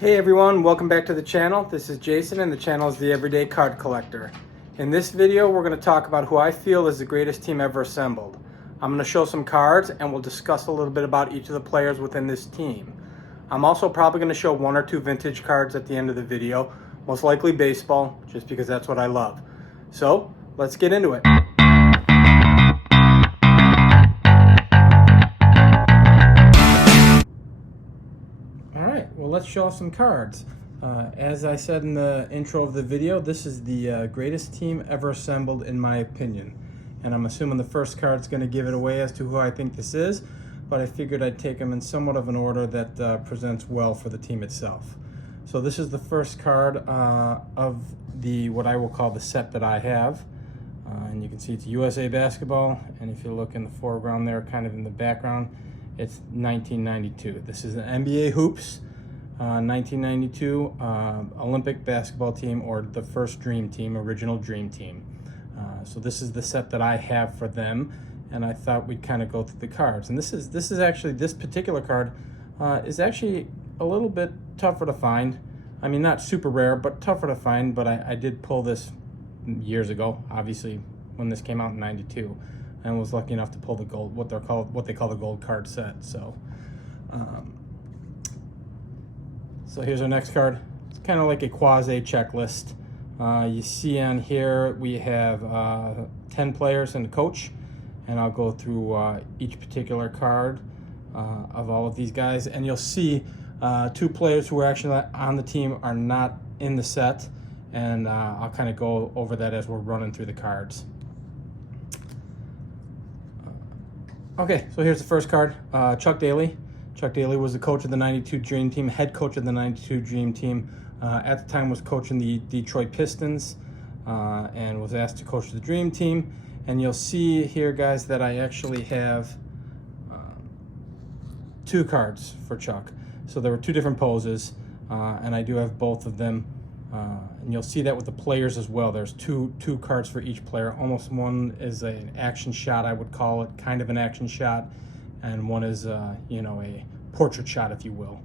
Hey everyone, welcome back to the channel. This is Jason and the channel is The Everyday Card Collector. In this video, we're going to talk about who I feel is the greatest team ever assembled. I'm going to show some cards and we'll discuss a little bit about each of the players within this team. I'm also probably going to show one or two vintage cards at the end of the video, most likely baseball, just because that's what I love. So, let's get into it. Well, let's show off some cards. As I said in the intro of the video, this is the greatest team ever assembled in my opinion. And I'm assuming the first card's going to give it away as to who I think this is, but I figured I'd take them in somewhat of an order that presents well for the team itself. So this is the first card of the what I will call the set that I have. And you can see it's USA Basketball, and if you look in the foreground there, kind of in the background, it's 1992. This is an NBA Hoops 1992 Olympic basketball team, or the first Dream Team, original Dream Team. So this is the set that I have for them, and I thought we'd kind of go through the cards. And this particular card is actually a little bit tougher to find. I mean, not super rare, but tougher to find. But I did pull this years ago, obviously when this came out in '92, and was lucky enough to pull the gold, what they call the gold card set. So here's our next card. It's kind of like a quasi checklist. You see on here we have 10 players and a coach, and I'll go through each particular card of all of these guys, and you'll see 2 players who are actually on the team are not in the set, and I'll kind of go over that as we're running through the cards. Okay, so here's the first card. Chuck Daly. Chuck Daly was the coach of the '92 Dream Team, head coach of the '92 Dream Team. At the time was coaching the Detroit Pistons, and was asked to coach the Dream Team. And you'll see here, guys, that I actually have 2 cards for Chuck. So there were 2 different poses, and I do have both of them. And you'll see that with the players as well. There's two cards for each player. Almost one is an action shot, I would call it, kind of an action shot, and one is a portrait shot, if you will.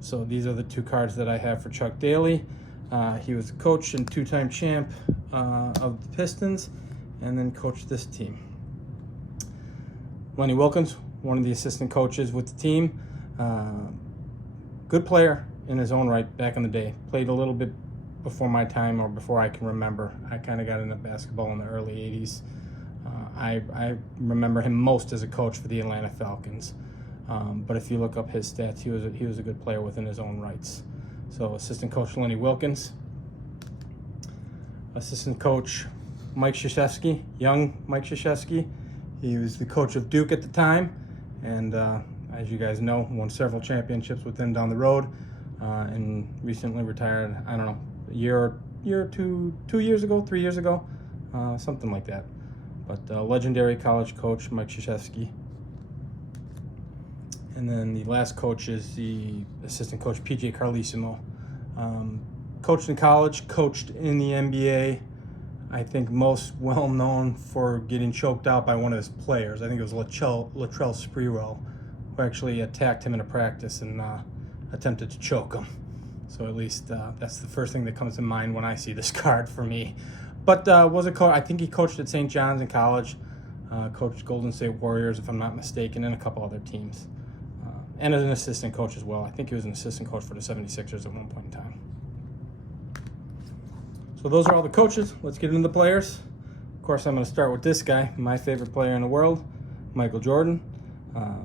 So these are the 2 cards that I have for Chuck Daly. He was a coach and 2-time champ of the Pistons, and then coached this team. Lenny Wilkens, one of the assistant coaches with the team. Good player in his own right back in the day. Played a little bit before my time, or before I can remember. I kind of got into basketball in the early 80s. I remember him most as a coach for the Atlanta Falcons. But if you look up his stats, he was a good player within his own rights. So assistant coach Lenny Wilkens. Assistant coach Mike Krzyzewski, young Mike Krzyzewski. He was the coach of Duke at the time, and as you guys know, won several championships with them down the road, and recently retired, I don't know, a year or 2 years ago, 3 years ago, something like that. But legendary college coach Mike Krzyzewski. And then the last coach is the assistant coach PJ Carlesimo. Coached in college, coached in the NBA. I think most well known for getting choked out by one of his players. I think it was Latrell Sprewell, who actually attacked him in a practice and attempted to choke him. So at least that's the first thing that comes to mind when I see this card for me. But was a coach. I think he coached at St. John's in college. Coached Golden State Warriors, if I'm not mistaken, and a couple other teams. And as an assistant coach as well. I think he was an assistant coach for the 76ers at one point in time. So those are all the coaches. Let's get into the players. Of course, I'm going to start with this guy, my favorite player in the world, Michael Jordan.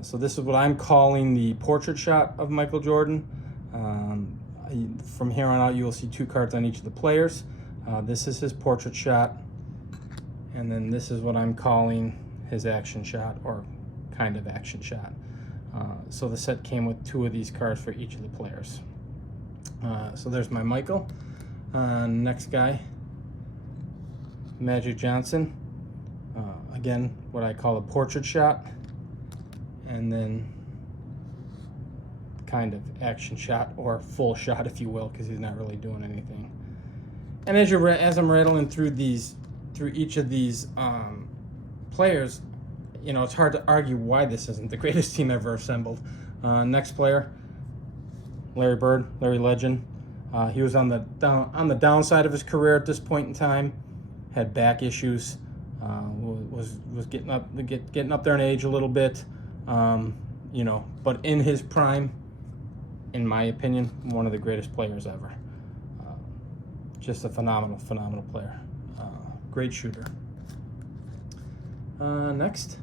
So this is what I'm calling the portrait shot of Michael Jordan. From here on out, you will see 2 cards on each of the players. This is his portrait shot, and then this is what I'm calling his action shot, or kind of action shot. So the set came with 2 of these cards for each of the players. So there's my Michael. Next guy, Magic Johnson. Again, what I call a portrait shot, and then kind of action shot, or full shot, if you will, because he's not really doing anything. And as I'm rattling through each of these players, it's hard to argue why this isn't the greatest team ever assembled. Next player, Larry Bird, Larry Legend. He was on the downside of his career at this point in time. Had back issues. Was getting up there in age a little bit. But in his prime, in my opinion, one of the greatest players ever. Just a phenomenal player. Great shooter. Next,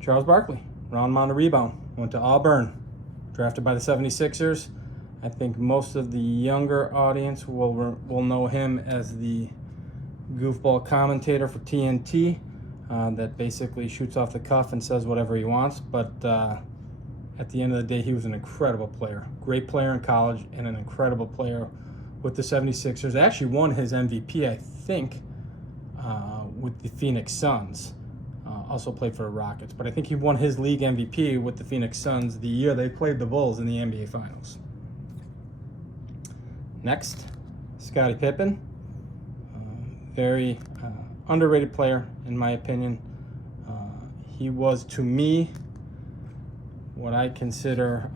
Charles Barkley, round mound of rebound. Went to Auburn, drafted by the 76ers. I think most of the younger audience will know him as the goofball commentator for TNT that basically shoots off the cuff and says whatever he wants. But at the end of the day, he was an incredible player. Great player in college and an incredible player with the 76ers. Actually won his MVP, I think, with the Phoenix Suns. Also played for the Rockets. But I think he won his league MVP with the Phoenix Suns the year they played the Bulls in the NBA Finals. Next, Scottie Pippen. Very underrated player, in my opinion. He was, to me, what I consider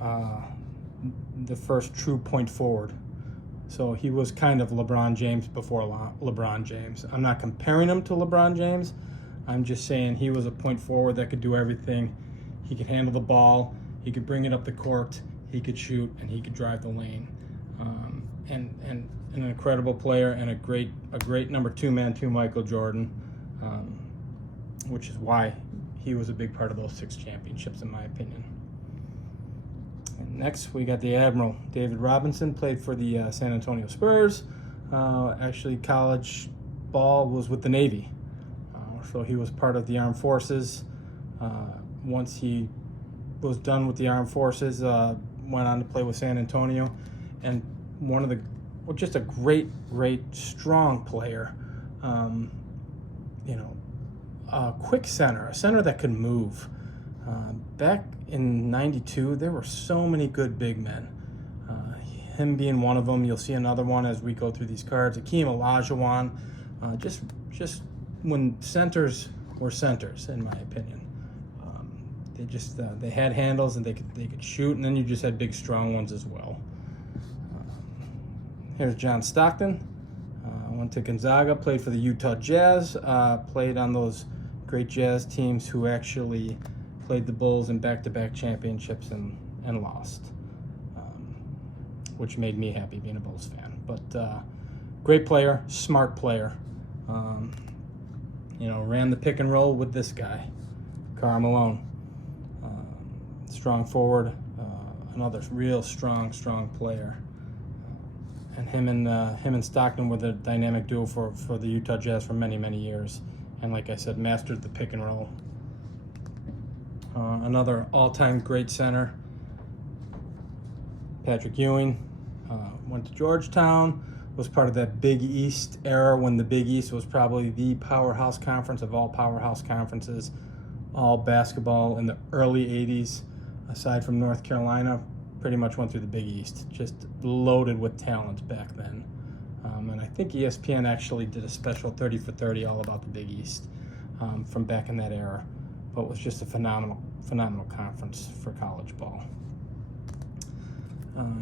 the first true point forward. So he was kind of LeBron James before LeBron James. I'm not comparing him to LeBron James. I'm just saying he was a point forward that could do everything. He could handle the ball. He could bring it up the court. He could shoot, and he could drive the lane. And an incredible player and a great number two man to Michael Jordan, which is why he was a big part of those 6 championships, in my opinion. And next, we got the Admiral, David Robinson, played for the San Antonio Spurs. Actually, college ball was with the Navy. So he was part of the Armed Forces. Once he was done with the Armed Forces, went on to play with San Antonio, and just a great, strong player. A quick center, a center that could move. Back in '92, there were so many good big men. Him being one of them. You'll see another one as we go through these cards. Akeem Olajuwon. Just when centers were centers, in my opinion. They had handles and they could shoot, and then you just had big, strong ones as well. Here's John Stockton. Went to Gonzaga, played for the Utah Jazz, played on those great Jazz teams who actually played the Bulls in back-to-back championships and lost, which made me happy being a Bulls fan. But great player, smart player. Ran the pick and roll with this guy, Karl Malone. Strong forward, another real strong player. And him and Stockton were the dynamic duo for the Utah Jazz for many years. And like I said, mastered the pick and roll. Another all-time great center, Patrick Ewing. Went to Georgetown, was part of that Big East era when the Big East was probably the powerhouse conference of all powerhouse conferences. All basketball in the early 80s, aside from North Carolina, pretty much went through the Big East, just loaded with talent back then. And I think ESPN actually did a special 30 for 30 all about the Big East from back in that era. But it was just a phenomenal conference for college ball.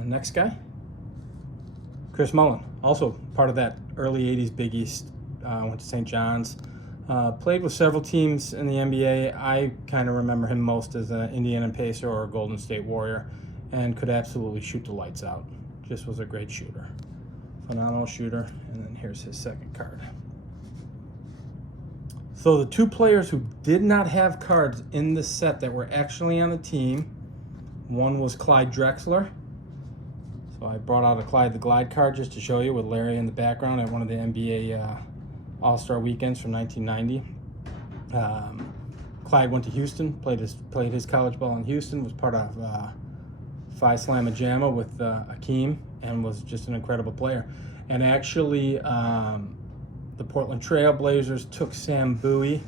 Next guy, Chris Mullin, also part of that early 80s Big East. Went to St. John's. Played with several teams in the NBA. I kind of remember him most as an Indiana Pacer or a Golden State Warrior, and could absolutely shoot the lights out. Just was a great shooter. Phenomenal shooter. And then here's his second card. So the 2 players who did not have cards in the set that were actually on the team, one was Clyde Drexler. So I brought out a Clyde the Glide card just to show you with Larry in the background at one of the NBA All-Star weekends from 1990. Clyde went to Houston, played his college ball in Houston, was part of Phi Slamma Jamma with Akeem, and was just an incredible player. And actually, the Portland Trail Blazers took Sam Bowie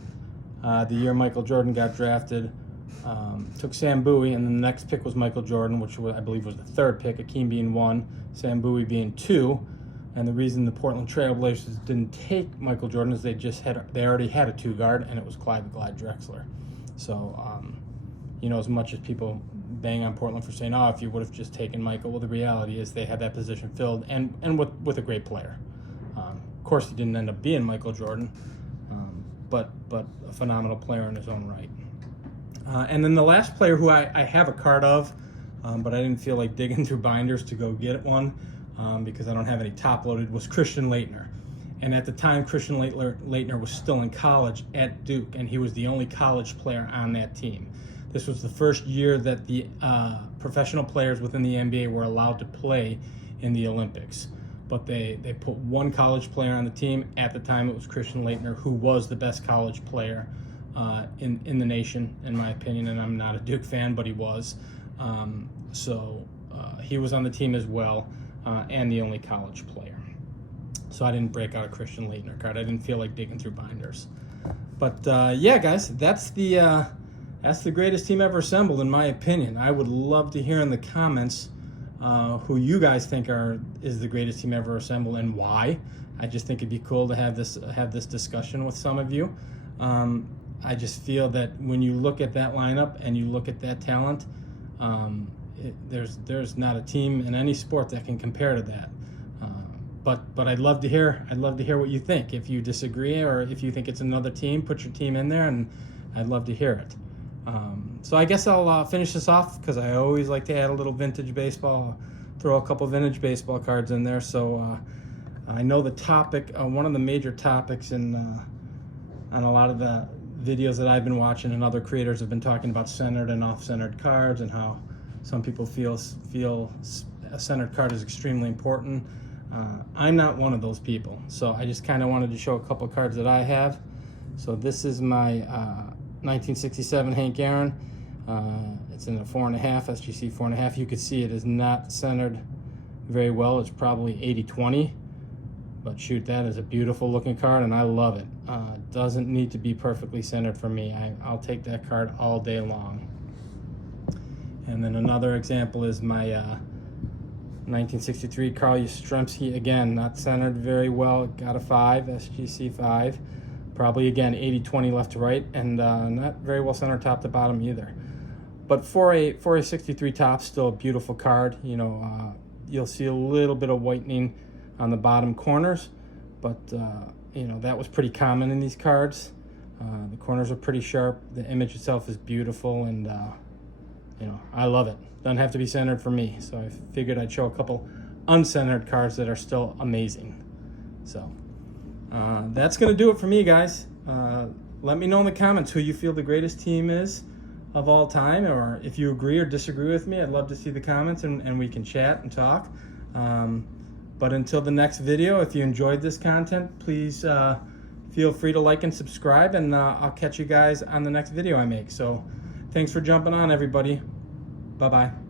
the year Michael Jordan got drafted. Took Sam Bowie, and then the next pick was Michael Jordan, which I believe was the 3rd pick, Akeem being 1, Sam Bowie being 2. And the reason the Portland Trail Blazers didn't take Michael Jordan is they already had a 2 guard, and it was Clyde the Glide Drexler. So, as much as people bang on Portland for saying, oh, if you would have just taken Michael. Well, the reality is they had that position filled, and with a great player. Of course, he didn't end up being Michael Jordan, but a phenomenal player in his own right. And then the last player who I have a card of, but I didn't feel like digging through binders to go get one because I don't have any top-loaded, was Christian Laettner. And at the time, Christian Laettner was still in college at Duke, and he was the only college player on that team. This was the first year that the professional players within the NBA were allowed to play in the Olympics. But they put one college player on the team. At the time, it was Christian Laettner, who was the best college player in the nation, in my opinion. And I'm not a Duke fan, but he was. So he was on the team as well, and the only college player. So I didn't break out a Christian Laettner card. I didn't feel like digging through binders. But yeah, guys, that's the greatest team ever assembled, in my opinion. I would love to hear in the comments who you guys think is the greatest team ever assembled and why. I just think it'd be cool to have this discussion with some of you. I just feel that when you look at that lineup and you look at that talent, there's not a team in any sport that can compare to that. But I'd love to hear what you think. If you disagree or if you think it's another team, put your team in there, and I'd love to hear it. So I guess I'll finish this off because I always like to add a little vintage baseball, throw a couple vintage baseball cards in there. So I know the topic, one of the major topics on a lot of the videos that I've been watching and other creators have been talking about centered and off-centered cards and how some people feel a centered card is extremely important. I'm not one of those people, so I just kind of wanted to show a couple cards that I have. So this is my 1967 Hank Aaron. It's in a 4.5, SGC 4.5. You can see it is not centered very well. It's probably 80-20, but shoot, that is a beautiful looking card, and I love it. Doesn't need to be perfectly centered for me. I'll take that card all day long. And then another example is my 1963 Carl Yastrzemski, again, not centered very well. Got a 5, SGC 5. Probably, again, 80-20 left to right, and not very well centered top to bottom either. But for a 63 top, still a beautiful card. You know, you'll see a little bit of whitening on the bottom corners, but, you know, that was pretty common in these cards. The corners are pretty sharp. The image itself is beautiful, and, you know, I love it. Doesn't have to be centered for me, so I figured I'd show a couple uncentered cards that are still amazing. So that's going to do it for me, guys. Let me know in the comments who you feel the greatest team is of all time, or if you agree or disagree with me. I'd love to see the comments, and we can chat and talk. But until the next video, if you enjoyed this content, please feel free to like and subscribe, and I'll catch you guys on the next video I make. So thanks for jumping on, everybody. Bye-bye.